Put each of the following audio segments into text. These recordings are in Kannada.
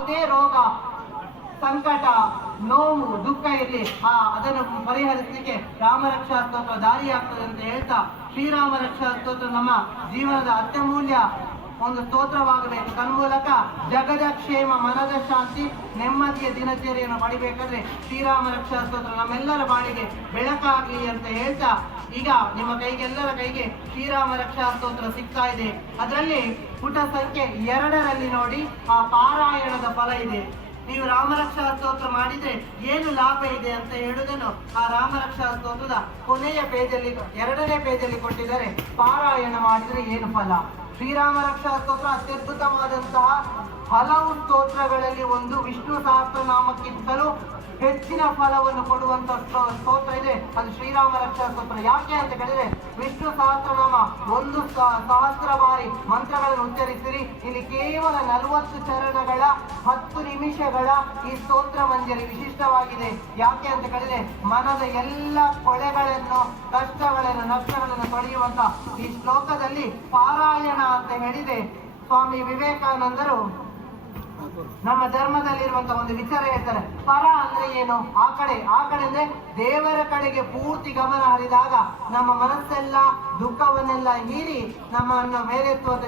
ಯಾವುದೇ ರೋಗ, ಸಂಕಟ, ನೋವು, ದುಃಖ ಇರಲಿ, ಆ, ಅದನ್ನು ಪರಿಹರಿಸಲಿಕ್ಕೆ ರಾಮ ರಕ್ಷಾ ಸ್ತೋತ್ರ ದಾರಿಯಾಗ್ತದೆ ಅಂತ ಹೇಳ್ತಾ ಶ್ರೀರಾಮ ರಕ್ಷಾ ಸ್ತೋತ್ರ ನಮ್ಮ ಜೀವನದ ಅತ್ಯಮೂಲ್ಯ ಒಂದು ಸ್ತೋತ್ರವಾಗಬೇಕು ತನ್ಮೂಲಕ ಜಗದ ಕ್ಷೇಮ ಮನದ ಶಾಂತಿ ನೆಮ್ಮದಿಯ ದಿನಚರಿಯನ್ನು ಪಡಿಬೇಕಾದ್ರೆ ಶ್ರೀರಾಮ ರಕ್ಷಾ ಸ್ತೋತ್ರ ನಮ್ಮೆಲ್ಲರ ಬಾಳಿಗೆ ಬೆಳಕಾಗಲಿ ಅಂತ ಹೇಳ್ತಾ, ಈಗ ನಿಮ್ಮ ಕೈಗೆ ಎಲ್ಲರ ಕೈಗೆ ಶ್ರೀರಾಮ ರಕ್ಷಾ ಸ್ತೋತ್ರ ಸಿಗ್ತಾ ಇದೆ. ಅದರಲ್ಲಿ ಪುಟ ಸಂಖ್ಯೆ ಎರಡರಲ್ಲಿ ನೋಡಿ, ಆ ಪಾರಾಯಣದ ಫಲ ಇದೆ. ನೀವು ರಾಮರಕ್ಷಾ ಸ್ತೋತ್ರ ಮಾಡಿದ್ರೆ ಏನು ಲಾಭ ಇದೆ ಅಂತ ಹೇಳುವುದನ್ನು ಆ ರಾಮರಕ್ಷಾ ಸ್ತೋತ್ರದ ಕೊನೆಯ ಪೇಜಲ್ಲಿ, ಎರಡನೇ ಪೇಜಲ್ಲಿ ಕೊಟ್ಟಿದ್ದಾರೆ. ಪಾರಾಯಣ ಮಾಡಿದ್ರೆ ಏನು ಫಲ? ಶ್ರೀರಾಮ ರಕ್ಷಾ ಸ್ತೋತ್ರ ಅತ್ಯದ್ಭುತವಾದಂತಹ ಹಲವು ಸ್ತೋತ್ರಗಳಲ್ಲಿ ಒಂದು ವಿಷ್ಣು ಸಹಸ್ರನಾಮಕ್ಕಿಂತಲೂ ಹೆಚ್ಚಿನ ಫಲವನ್ನು ಕೊಡುವಂತ ಸ್ತೋ- ಸ್ತೋತ್ರ ಇದೆ. ಅದು ಶ್ರೀರಾಮ ರಕ್ಷಾ ಸ್ತೋತ್ರ. ಯಾಕೆ ಅಂತ ಕೇಳಿದ್ರೆ, ವಿಷ್ಣು ಸಹಸ್ರನಾಮ ಒಂದು ಸಹಸ್ರ ಬಾರಿ ಮಂತ್ರಗಳನ್ನು ಉಚ್ಚರಿಸಿರಿ. ಇಲ್ಲಿ ಕೇವಲ ನಲವತ್ತು ಚರಣಗಳ ಹತ್ತು ನಿಮಿಷಗಳ ಈ ಸ್ತೋತ್ರ ಮಂಜರಿ ವಿಶಿಷ್ಟವಾಗಿದೆ. ಯಾಕೆ ಅಂತ ಕೇಳಿದ್ರೆ, ಮನದ ಎಲ್ಲ ಕೊಳೆಗಳನ್ನು, ಕಷ್ಟಗಳನ್ನು, ನಷ್ಟಗಳನ್ನು ತೊಳೆಯುವಂತ ಈ ಶ್ಲೋಕದಲ್ಲಿ ಪಾರಾಯಣ ಅಂತ ಹೇಳಿದೆ. ಸ್ವಾಮಿ ವಿವೇಕಾನಂದರು ನಮ್ಮ ಧರ್ಮದಲ್ಲಿರುವಂತ ಒಂದು ವಿಚಾರ ಹೇಳ್ತಾರೆ, ಪರ ಅಂದ್ರೆ ಏನು? ಆ ಕಡೆ ಆ ಕಡೆ ಅಂದ್ರೆ ದೇವರ ಕಡೆಗೆ ಪೂರ್ತಿ ಗಮನ ಹರಿದಾಗ ನಮ್ಮ ಮನಸ್ಸೆಲ್ಲ, ದುಃಖವನ್ನೆಲ್ಲ ಹೀರಿ ನಮ್ಮನ್ನು ಮೇಲೆತ್ತುವಂತ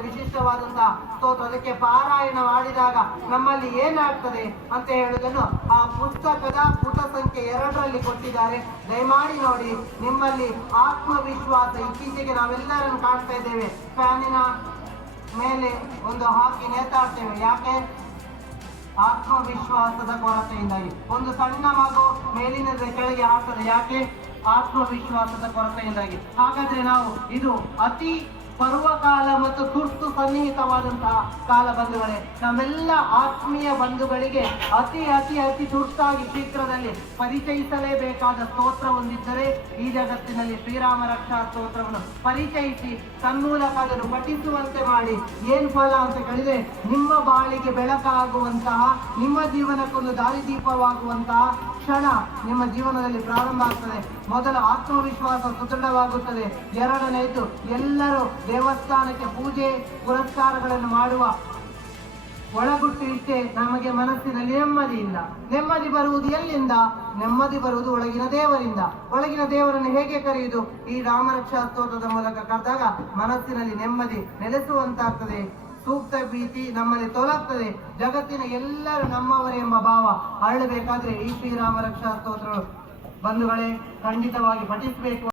ಸ್ತೋತ್ರ. ಅದಕ್ಕೆ ಪಾರಾಯಣ ಮಾಡಿದಾಗ ನಮ್ಮಲ್ಲಿ ಏನಾಗ್ತದೆ ಅಂತ ಹೇಳುವುದನ್ನು ಆ ಪುಸ್ತಕದ ಪುಟ ಸಂಖ್ಯೆ ಎರಡರಲ್ಲಿ ಕೊಟ್ಟಿದ್ದಾರೆ. ದಯಮಾಡಿ ನೋಡಿ, ನಿಮ್ಮಲ್ಲಿ ಆತ್ಮವಿಶ್ವಾಸ ಇತ್ತೀಚೆಗೆ ನಾವೆಲ್ಲರನ್ನು ಕಾಣ್ತಾ ಇದ್ದೇವೆ. ಫ್ಯಾನಿನ ಮೇಲೆ ಒಂದು ಹಾಕಿ ನೇತಾಡ್ತೇವೆ. ಯಾಕೆ? ಆತ್ಮವಿಶ್ವಾಸದ ಕೊರತೆಯಿಂದಾಗಿ ಒಂದು ಸಣ್ಣ ಮಗು ಮೇಲಿನ ಕೆಳಗೆ ಹಾಕ್ತದೆ ಯಾಕೆ? ಆತ್ಮವಿಶ್ವಾಸದ ಕೊರತೆಯಿಂದಾಗಿ ಹಾಗಾದ್ರೆ ನಾವು ಇದು ಅತಿ ಪರ್ವಕಾಲ ಮತ್ತು ತುರ್ತು ಸನ್ನಿಹಿತವಾದಂತಹ ಕಾಲ ಬಂಧುಗಳೇ, ನಮ್ಮೆಲ್ಲ ಆತ್ಮೀಯ ಬಂಧುಗಳಿಗೆ ಅತಿ ಅತಿ ಅತಿ ತುರ್ತಾಗಿ ಶೀಘ್ರದಲ್ಲಿ ಪರಿಚಯಿಸಲೇಬೇಕಾದ ಸ್ತೋತ್ರ ಹೊಂದಿದ್ದರೆ ಈ ಜಗತ್ತಿನಲ್ಲಿ ಶ್ರೀರಾಮ ರಕ್ಷಾ ಸ್ತೋತ್ರವನ್ನು ಪರಿಚಯಿಸಿ ತನ್ಮೂಲಕ ಅದನ್ನು ಪಠಿಸುವಂತೆ ಮಾಡಿ. ಏನು ಫಲ ಅಂತ ಕೇಳಿದ್ರೆ, ನಿಮ್ಮ ಬಾಳಿಗೆ ಬೆಳಕಾಗುವಂತಹ, ನಿಮ್ಮ ಜೀವನಕ್ಕೊಂದು ದಾರಿದೀಪವಾಗುವಂತಹ ಕ್ಷಣ ನಿಮ್ಮ ಜೀವನದಲ್ಲಿ ಪ್ರಾರಂಭ ಆಗ್ತದೆ. ಮೊದಲ ಆತ್ಮವಿಶ್ವಾಸ ಸುದೃಢವಾಗುತ್ತದೆ. ಎರಡನೆಯದು ಎಲ್ಲರೂ ದೇವಸ್ಥಾನಕ್ಕೆ ಪೂಜೆ, ಪುರಸ್ಕಾರಗಳನ್ನು ಮಾಡುವ ಒಳಗುಟ್ಟು ಇಟ್ಟೆ ನಮಗೆ ಮನಸ್ಸಿನಲ್ಲಿ ಇಲ್ಲ. ನೆಮ್ಮದಿ ಬರುವುದು ಎಲ್ಲಿಂದ? ನೆಮ್ಮದಿ ಬರುವುದು ಒಳಗಿನ ದೇವರಿಂದ. ಒಳಗಿನ ದೇವರನ್ನು ಹೇಗೆ ಕರೆಯುವುದು ಈ ರಾಮರಕ್ಷಾ ಸ್ತೋತ್ರದ ಮೂಲಕ ಕರೆದಾಗ ಮನಸ್ಸಿನಲ್ಲಿ ನೆಮ್ಮದಿ ನೆಲೆಸುವಂತಾಗ್ತದೆ. ಸೂಕ್ತ ಪ್ರೀತಿ ನಮ್ಮಲ್ಲಿ ತೊಲಗ್ತದೆ. ಜಗತ್ತಿನ ಎಲ್ಲರೂ ನಮ್ಮವರೇ ಎಂಬ ಭಾವ ಅರಳಬೇಕಾದ್ರೆ ಈ ಶ್ರೀರಾಮ ರಕ್ಷಾ ಸ್ತೋತ್ರಗಳು. ಬಂಧುಗಳೇ, ಖಂಡಿತವಾಗಿ ಪಠಿಸಬೇಕು.